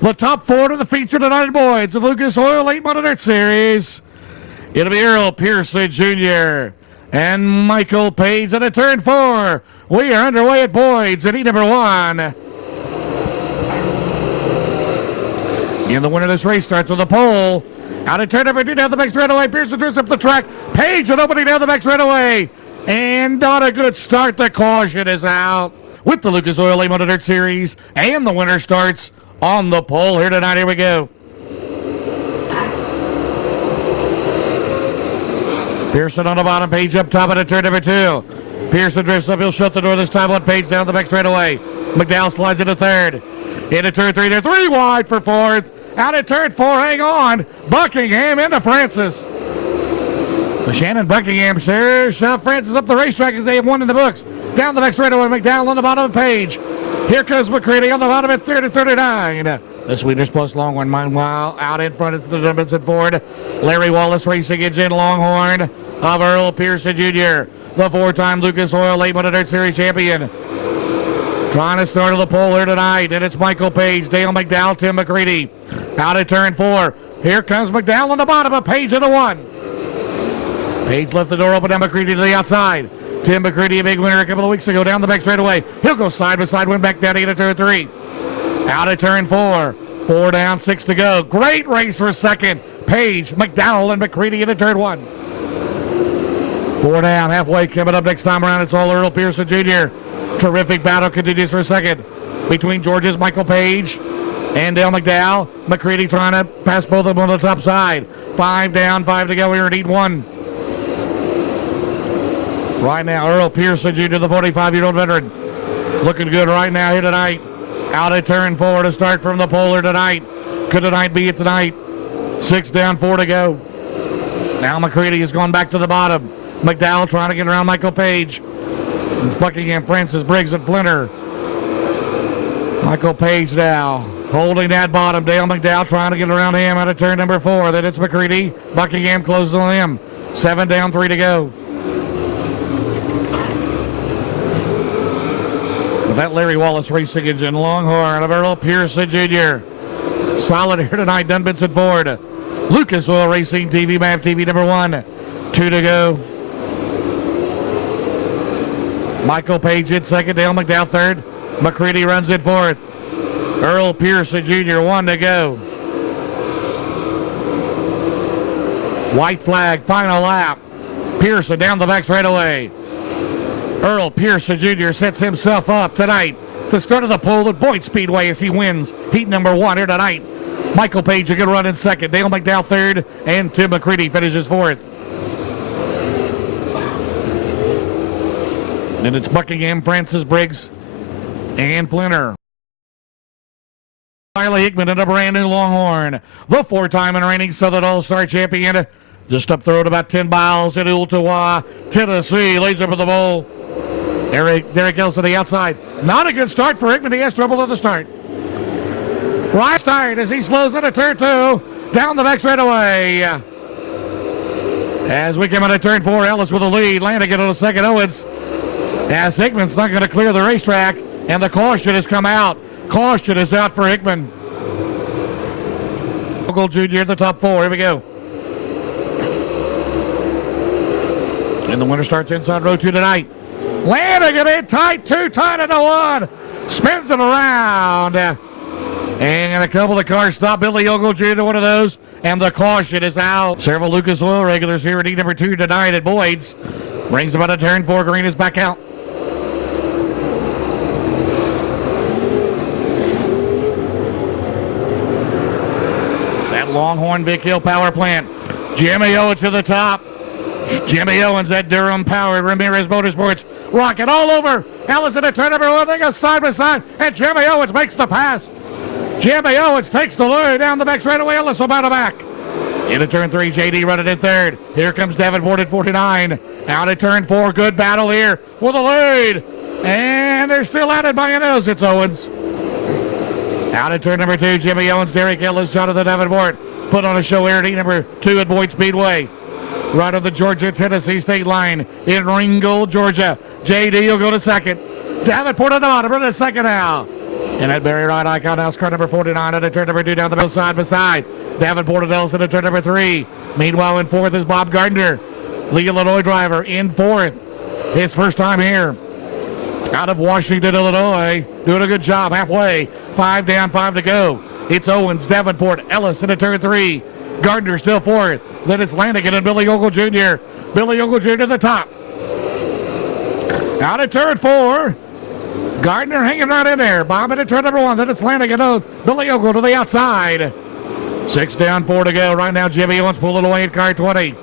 The top four to the feature tonight, boys, of Lucas Oil 8-Motor Dirt Series. It'll be Earl Pearson Jr. and Michael Page at a turn 4. We are underway at Boyd's at heat number 1. And the winner of this race starts with a pole. Out of turn number 2 down the back straightaway. Pearson drifts up the track. Page an opening down the back straightaway. And not a good start. The caution is out with the Lucas Oil 8-Motor Dirt Series. And the winner starts on the pole here tonight. Here we go. Pearson on the bottom, Page up top at turn number 2. Pearson drifts up, he'll shut the door this time on Page down the back straightaway. McDowell slides into third. Into turn 3, they're 3 wide for fourth. Out at turn 4, hang on. Buckingham into Francis. The Shannon Buckingham shares South Francis up the racetrack as they have won in the books. Down the back straightaway, McDowell on the bottom of Page. Here comes McCready on the bottom at 39. The Swedish Plus Longhorn, meanwhile, out in front, it's the Dunbanson Ford. Larry Wallace Racing Engine Longhorn of Earl Pearson Jr., the 4-time Lucas Oil 8-Motor Dirt Series champion. Trying to start on the pole here tonight, and it's Michael Page, Dale McDowell, Tim McCready. Out at turn 4. Here comes McDowell on the bottom of Page in the 1. Page left the door open, and McCready to the outside. Tim McCready, a big winner a couple of weeks ago, down the back straightaway. He'll go side by side, win back down into turn 3. Out of turn 4. 4 down, 6 to go. Great race for second. Page, McDowell, and McCready into turn 1. 4 down, halfway coming up next time around. It's all Earl Pearson Jr. Terrific battle continues for second between Georgia's Michael Page and Dale McDowell. McCready trying to pass both of them on the top side. 5 down, 5 to go here at heat 1. Right now, Earl Pearson Jr., the 45-year-old veteran, looking good right now here tonight. Out at turn 4 to start from the pole here tonight. Could tonight be it tonight? 6 down, 4 to go. Now McCready has gone back to the bottom. McDowell trying to get around Michael Page. It's Buckingham, Francis, Briggs, and Flinter. Michael Page now holding that bottom. Dale McDowell trying to get around him out of turn number 4. Then it's McCready. Buckingham closes on him. 7 down, 3 to go. With that Larry Wallace Racing Engine Longhorn of Earl Pearson Jr. Solid here tonight, Dunbanson Ford. Lucas Oil Racing TV, MAV TV number 1. 2 to go. Michael Page in second, Dale McDowell third. McCready runs in fourth. Earl Pearson Jr. 1 to go. White flag, final lap. Pearson down the back straightaway. Earl Pearson Jr. sets himself up tonight. The start of the pole at Boyd Speedway as he wins heat number 1 here tonight. Michael Page a good run in second. Dale McDowell third. And Tim McCready finishes fourth. And it's Buckingham, Francis, Briggs, and Flinter. Riley Hickman and a brand new Longhorn. The 4-time and reigning Southern All-Star champion. Just up the road about 10 miles in Ooltewah, Tennessee. Lays up at the bowl. Derek Ellis to the outside. Not a good start for Hickman. He has trouble at the start. Right start as he slows into turn 2. Down the back straightaway. As we come into turn 4, Ellis with the lead. Lanigan on the second. Owens. As Hickman's not going to clear the racetrack. And the caution has come out. Caution is out for Hickman. Vogel Jr. at the top 4. Here we go. And the winner starts inside row 2 tonight. Lanigan in tight, 2 tight into 1. Spins it around. And a couple of cars stop. Billy Ogle Jr. one of those. And the caution is out. Several Lucas Oil regulars here at heat number 2 tonight at Boyd's. Brings about a turn 4. Green is back out. That Longhorn Vic Hill power plant. Jimmy Owens to the top. Jimmy Owens at Durham powered Ramirez Motorsports. Rocket all over. Allison at turn number 1. They go side by side. And Jimmy Owens makes the pass. Jimmy Owens takes the lead down the back straightaway. Ellis about to back. Into turn 3, JD running in third. Here comes Davenport at 49. Out at turn 4. Good battle here for the lead. And they're still at it by a nose. It's Owens. Out at turn number 2, Jimmy Owens, Derek Ellis, Jonathan Davenport. Put on a show here at heat number 2 at Boyd Speedway. Right on the Georgia-Tennessee state line in Ringgold, Georgia. JD will go to second. Davenport on the bottom, running second now. And that very right icon house car number 49 at turn number 2 down the middle side by side. Davenport and Ellison at turn number 3. Meanwhile, in fourth is Bob Gardner, the Illinois driver, in fourth. His first time here out of Washington, Illinois. Doing a good job halfway. 5 down, 5 to go. It's Owens, Davenport, Ellison at turn 3. Gardner still fourth. Then it's Lanigan and Billy Ogle Jr. Billy Ogle Jr. to the top. Out at turn 4. Gardner hanging right in there. Bob at turn number 1. Then it's Lanigan. Billy Ogle to the outside. 6 down, 4 to go. Right now, Jimmy Owens pulling away at car 20.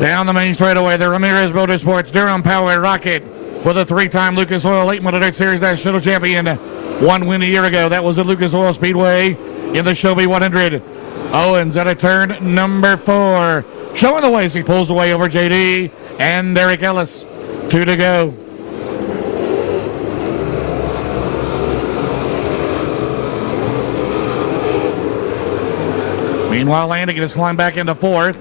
Down the main straightaway, the Ramirez Motorsports Durham Power Rocket with a 3-time Lucas Oil Late Model Dirt Series National Champion. 1 win a year ago. That was at Lucas Oil Speedway in the Show Me 100. Owens at a turn number 4. Showing the way as he pulls away over JD and Derek Ellis. 2 to go. Meanwhile, Lanigan has climbed back into fourth.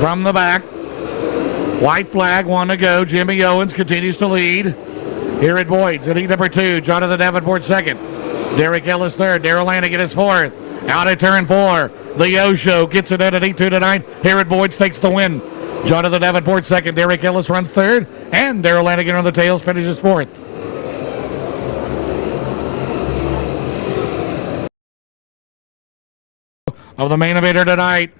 From the back. White flag, 1 to go. Jimmy Owens continues to lead. Here at Boyd's at heat number 2. Jonathan Davenport second. Derek Ellis third. Darrell Lanigan is fourth. Out at turn 4. The O-Show gets it in at 8-2 tonight. Here at Boyd's takes the win. Jonathan Davenport second. Derek Ellis runs third. And Darrell Lanigan on the tails finishes fourth. Of the main eventer tonight,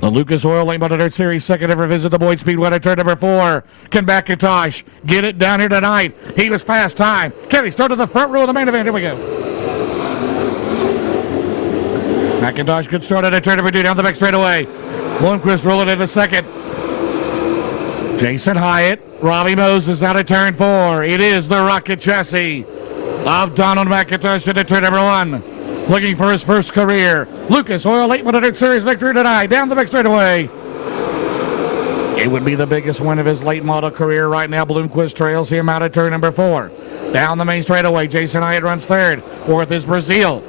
the Lucas Oil Late Model Dirt Series second ever visit the Boyd Speedway at turn number 4. Can McIntosh get it down here tonight? He was fast time. Can he start to the front row of the main event? Here we go. McIntosh could start at turn number 2 down the back straightaway. Bloomquist rolling into second. Jason Hyatt, Robbie Moses out of turn 4. It is the rocket chassis of Donald McIntosh at turn number 1. Looking for his first career Lucas Oil Late Model Dirt Series victory tonight. Down the back straightaway. It would be the biggest win of his late model career right now. Bloomquist trails him out at turn number 4. Down the main straightaway, Jason Hyatt runs third. Fourth is Brazil.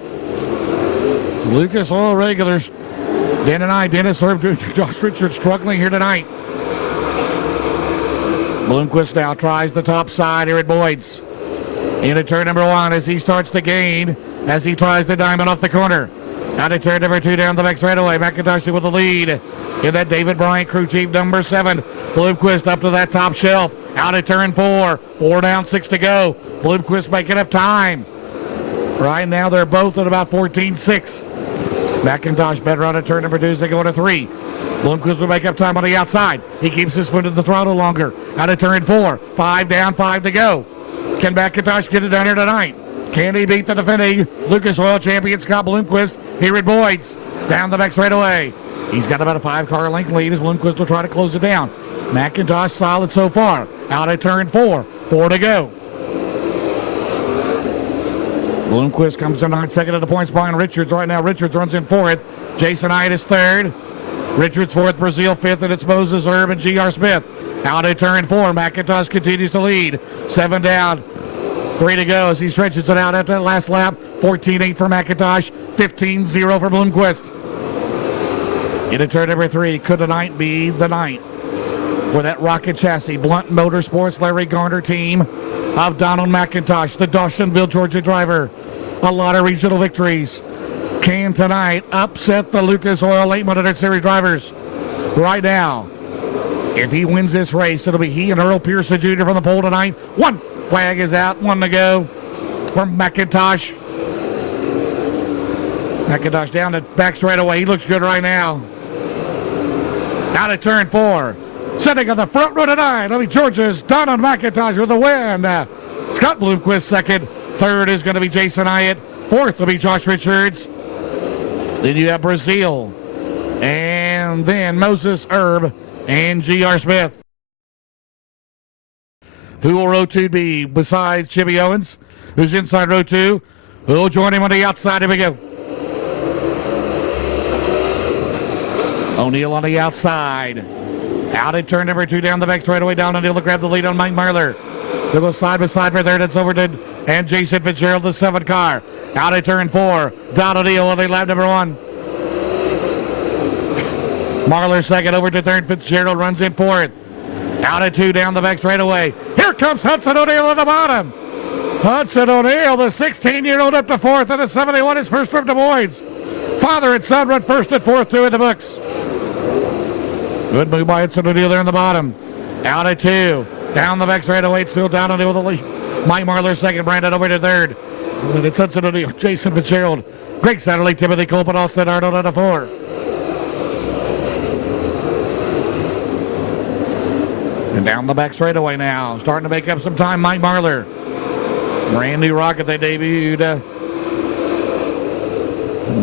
Lucas Oil regulars, Dan and I, Dennis Herb, Josh Richards struggling here tonight. Bloomquist now tries the top side here at Boyd's. Into turn number 1 as he starts to gain, as he tries the diamond off the corner. Out of turn number 2 down the back straightaway. McIntosh with the lead. In that David Bryant crew chief number 7. Bloomquist up to that top shelf. Out of turn 4. 4 down, 6 to go. Bloomquist making up time. Right now they're both at about 14-6. McIntosh better on at turn number 2 as they go into 3. Bloomquist will make up time on the outside. He keeps his foot at the throttle longer. Out of turn 4. 5 down, 5 to go. Can McIntosh get it down here tonight? Can he beat the defending Lucas Oil champion Scott Bloomquist here at Boyd's? Down the back straightaway. He's got about a 5-car length lead as Bloomquist will try to close it down. McIntosh solid so far. Out at turn 4. 4 to go. Bloomquist comes in on second at the points behind Richards. Right now Richards runs in fourth. Jason Hyatt is third. Richards fourth, Brazil fifth, and it's Moses Herb and G.R. Smith. Out at turn 4. McIntosh continues to lead. 7 down. 3 to go as he stretches it out after that last lap. 14-8 for McIntosh, 15-0 for Bloomquist. Into turn number 3, could tonight be the night for that rocket chassis Blunt Motorsports Larry Garner team of Donald McIntosh, the Dawsonville, Georgia driver. A lot of regional victories. Can tonight upset the Lucas Oil Late Model Dirt Series drivers? Right now, if he wins this race, it'll be he and Earl Pearson Jr. from the pole tonight. 1 flag is out, 1 to go for McIntosh. McIntosh down the back straightaway. He looks good right now. Out of turn 4. Sitting on the front row tonight, it'll be Georgia's Donald McIntosh with the win. Scott Bloomquist second. Third is going to be Jason Hyatt. Fourth will be Josh Richards. Then you have Brazil. And then Moses Herb and G.R. Smith. Who will row 2 be besides Jimmy Owens, who's inside row 2? Who will join him on the outside? Here we go. O'Neal on the outside. Out at turn number 2 down the back straightaway. Down O'Neal to grab the lead on Mike Marler. They'll go side by side for third. It's Overton and Jason Fitzgerald, the 7 car. Out at turn 4. Don O'Neal on the lap number 1. Marler second, over to third. Fitzgerald runs in fourth. Out at 2 down the back straightaway. Here comes Hudson O'Neill at the bottom. Hudson O'Neill, the 16-year-old, up to fourth, and a 71, his first from Des Moines. Father and son run first and fourth, two in the books. Good move by Hudson O'Neill there in the bottom. Out at two. Down the back straightaway, still down O'Neill with the lead. Mike Marlar second, Brandon over to third. And it's Hudson O'Neill, Jason Fitzgerald, Greg Satterley, Timothy Colpin, Austin Arnold on a four. And down the back straightaway now, starting to make up some time, Mike Marlar. Brand new rocket they debuted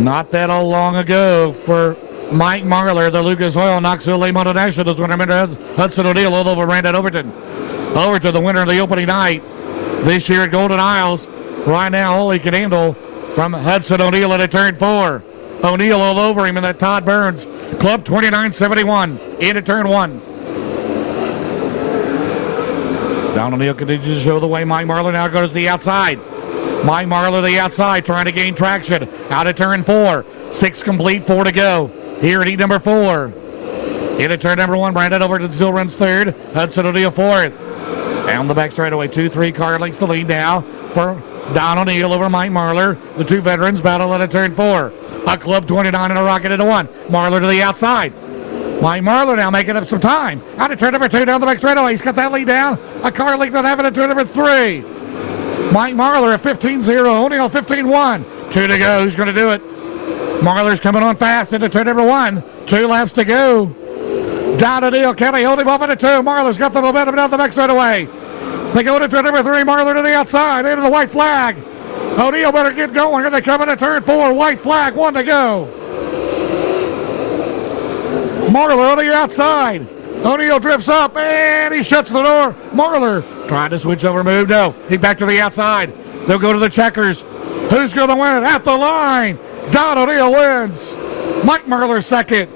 not that long ago for Mike Marlar, the Lucas Oil Knoxville Late Model Nationals winner. Hudson O'Neill all over Brandon Overton. Overton, the winner of the opening night this year at Golden Isles. Right now, all he can handle from Hudson O'Neill at a turn four. O'Neill all over him, and that Todd Burns, Club 2971, into turn one. Down O'Neill continues to show the way. Mike Marlar now goes to the outside. Mike Marlar the outside, trying to gain traction. Out of turn four. 6 complete, 4 to go. Here at heat number 4. Into turn number 1, Brandon Overton still runs third. Hudson O'Neill fourth. Down the back straightaway, 2-3 car lengths to lead now for Don O'Neill over Mike Marlar. The two veterans battle at a turn 4. A Club 29 and a rocket into 1. Marlar to the outside. Mike Marlar now making up some time. Out of turn number 2 down the back straightaway. He's got that lead down. A car length on having at turn number 3. Mike Marlar at 15-0. O'Neill 15-1. 2 to go. Who's going to do it? Marlar's coming on fast into turn number 1. 2 laps to go. Don O'Neill, Kelly hold him off into 2. Marlar's got the momentum down the back straightaway. They go into turn number 3. Marlar to the outside. Into the white flag. O'Neill better get going. Here they come into turn 4. White flag. 1 to go. Marlar on the outside. O'Neill drifts up and he shuts the door. Marlar trying to switch over move. No, he back to the outside. They'll go to the checkers. Who's going to win it? At the line. Don O'Neill wins. Mike Marlar second.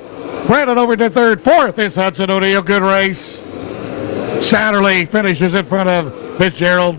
Brandon over to third. Fourth is Hudson O'Neill. Good race. Satterley finishes in front of Fitzgerald.